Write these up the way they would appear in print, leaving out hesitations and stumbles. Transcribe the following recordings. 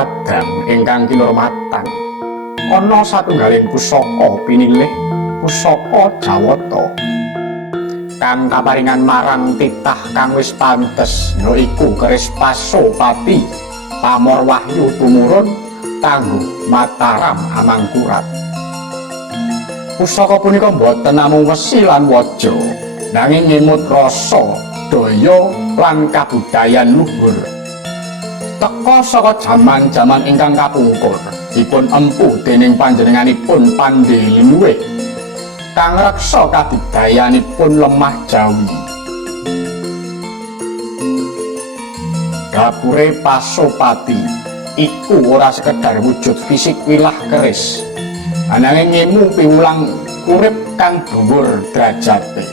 padang ingkang kinurmatan, ana satunggaling pusaka pinilih pusaka Jawata kang kaparingan marang titah kang wis pantes, yaiku keris Pasopati pamor wahyu tumurun kanggo Mataram Amangkurat. Pusaka punika boten namung wesi lan waja, nanging ngemut rasa daya lan kabudayan luhur. Teka saka jaman-jaman ingkang kapungkur, dipun empu dening panjenenganipun Pandhe Linuwih kang reksa kabudayanipun lemah Jawi. Gapure Pasopati iku ora sekedar wujud fisik wilah keris, ananging ngemu piwulang urip kang dhuwur derajate.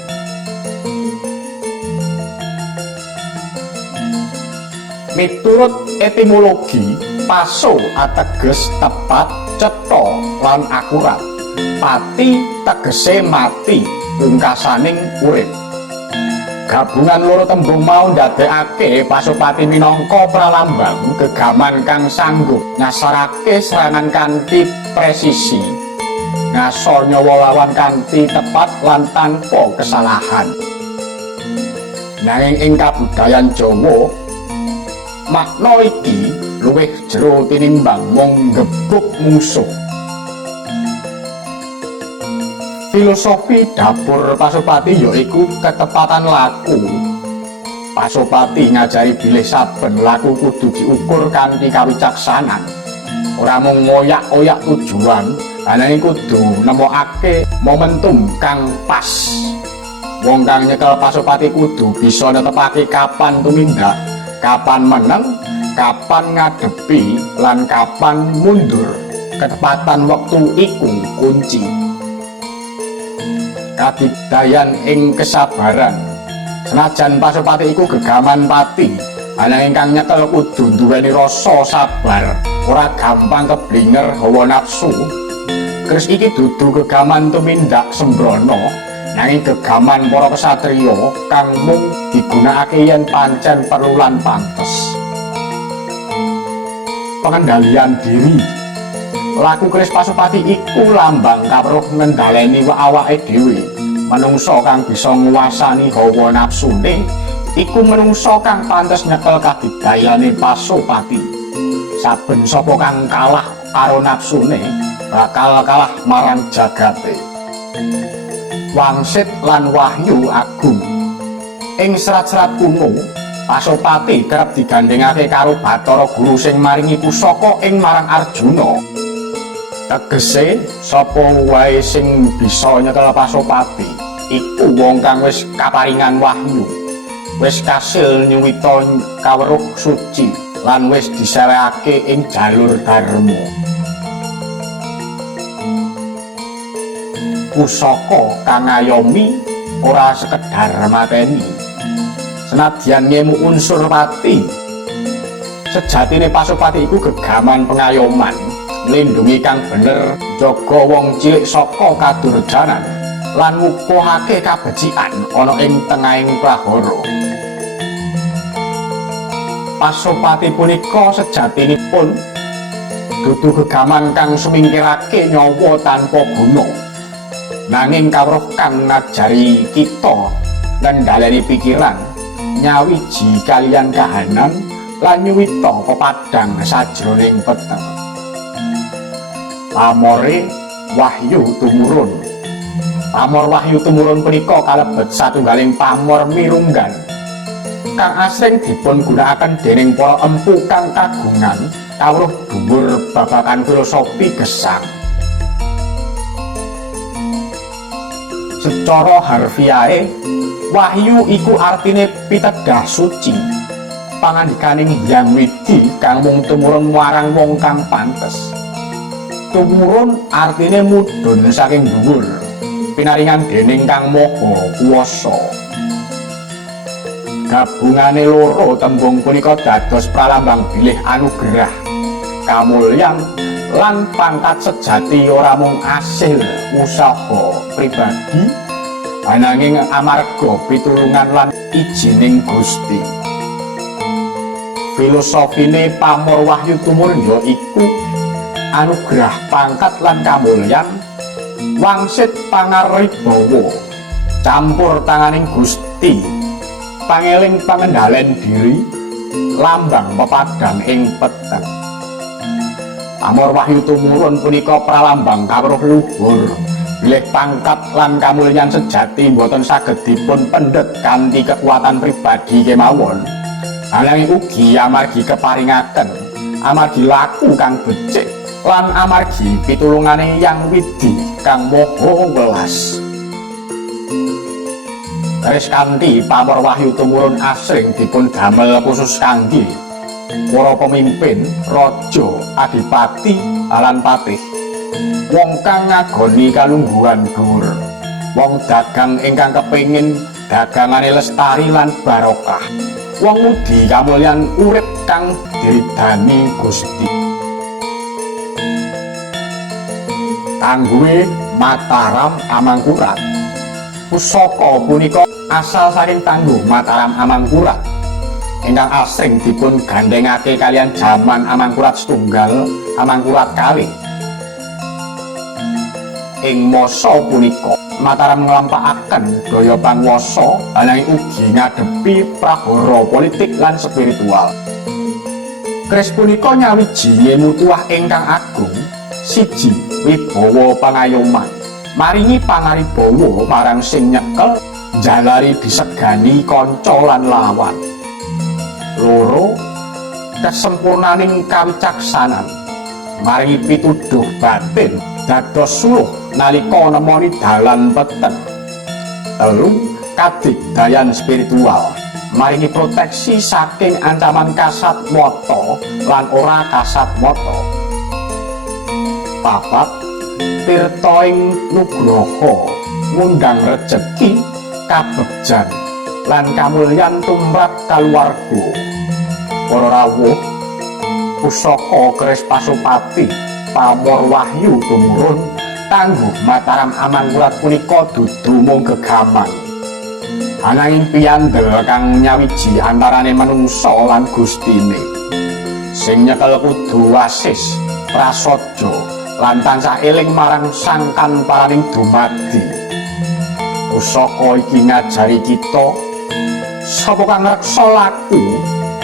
Miturut etimologi, paso ateges tepat, cetha lan akurat. Pati tegese mati, pungkasaning urip. Gabungan loro tembung mau ndadekake Pasopati minangka pralambang gegaman kang sanggup nyasarake serangan kanthi presisi, ngaso nyawa lawan kanthi tepat lan tanpa kesalahan. Nanging ing kabudayan Jawa, makna iki luwih jero tinimbang mung ngebuk musuh. Filosofi dapur Pasopati yaiku ketepatan laku. Pasopati ngajari bilih saben laku kudu diukur kanthi kawicaksanan. Ora mung ngoyak-oyak tujuan, ananging kudu nemokake momentum kang pas. Wong kang nyekel Pasopati kudu bisa netepake kapan tumindak, kapan meneng, kapan ngadepi, lan kapan mundur. Ketepatan wektu iku kunci. Kadigdayan ing kesabaran. Senajan Pasopati iku gegaman pati, ananging kang nyekel kudu duweni rasa sabar, ora gampang keblinger hawa nafsu. Keris iki dudu gegaman tumindak sembrono, nanging gegaman para kesatriya kang mung digunakake yen pancen perlu lan pantes. Pengendalian diri. Laku keris Pasopati iku lambang kawruh ngendhaleni awake dhewe. Manungsa kang bisa nguwasani hawa nafsune iku manungsa kang pantes nyekel kabidayane Pasopati. Saben sapa kang kalah karo nafsune bakal kalah marang jagate. Wangsit lan wahyu agung. Ing serat-serat kuno, Pasopati kerep digandhengake karo Bathara Guru sing maringi pusaka ing marang Arjuna. Tegese sapa wae sing bisa nyekel Pasopati iku wong kang wis kaparingan wahyu, wis kasil nyuwita kawruh suci lan wis disewekake ing jalur dharma. Pusaka kang ngayomi ora sekedar mateni, senadyan ngemu unsur pati. Sejatine Pasopati iku gegaman pengayoman, nglindhungi kang bener, jaga wong cilik saka kadurjanan lan ngukuhake kabecikan ana ing tengahing prahara. Pasopati punika sejatinipun dudu gegaman kang sumingkirake nyawa tanpa guna, nanging kawruh kang ngajari kita ngendhaleni pikiran, nyawiji kaliyan kahanan lan nyuwita pepadang sajroning peteng. Pamore wahyu tumurun. Pamor wahyu tumurun punika kalebet satunggaling pamor mirunggan kang asring dipun gunakaken dening para empu kang kagungan kawruh dhuwur babagan filosofi gesang. Secara harfiahe, wahyu iku artine pitedah suci, pangandikaning Hyang Widi kang mung tumurun marang wong kang pantes. Tumurun artine mudhun saking dhuwur, pinaringan dening Kang Maha Kuwasa. Gabungane loro tembung punika dados pralambang bilih anugerah, kamulyan lan pangkat sejati ora mung asil usaha pribadi, ananging amarga pitulungan lan ijining Gusti. Filosofine pamor wahyu tumurun ya iku anugrah pangkat lan kamulyan, wangsit pangaribaya, campur tanganing Gusti, pangeling pangendalen diri, lambang pepadang ing peteng. Pamor wahyu tumurun punika pralambang kawruh luhur, bilih pangkat lan kamulyan sejati boten saged dipun pendhet kanthi kekuatan pribadi kemawon. Ananging ugi amargi keparingaken, amargi laku kang becik, lan amargi pitulungane Yang Widi kang maha welas. Karis kanthi pamor wahyu tumurun asring dipun damel khusus kangge para pemimpin, raja, adipati, lan patih, wong kang ngagoni kalungguhan dhuwur, wong dagang ingkang kepengin dagangane lestari lan barokah, wong mudi kamulyan urip kang diridani Gusti. Kangge Mataram Amangkurat, pusaka punika asal saking Tangguh Mataram Amangkurat ingkang asring dipun gandhengake kalian jaman Amangkurat setunggal, Amangkurat kalih. Ing masa punika Mataram nglampakaken daya panguwasa, ananging ugi ngadepi prahara politik lan spiritual. Keris punika nyawiji mutuah ingkang agung. Siji, wibawa pangayoman, maringi pangaribawa marang sing nyekel, jalari disegani kanca lan lawan. Loro, kesempurnaning kawicaksanan, maringi pituduh batin dados suluh nalika nemoni dalan peteng. Telu, kadigdayan spiritual, maringi proteksi saking ancaman kasat mata lan ora kasat mata. Papat, tirta ing nugraha, ngundang rejeki, kabegjan lan kamulyan tumrap kaluwarga. Para rawuh, pusaka keris Pasupati pamor wahyu tumurun Tangguh Mataram Amangkurat punika dudu mung gegaman, ananging piyandel kang nyawiji antarane manungsa lan Gustine. Sing nyekel kudu wasis, prasaja lan tansah eling marang sangkan paraning dumadi. Pusaka iki ngajari kita sapa kang ngreksa laku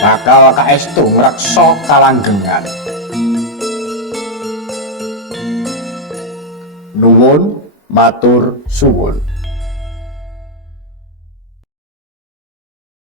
bakal kaestu ngreksa kalanggengan. Nuwun, matur suwun.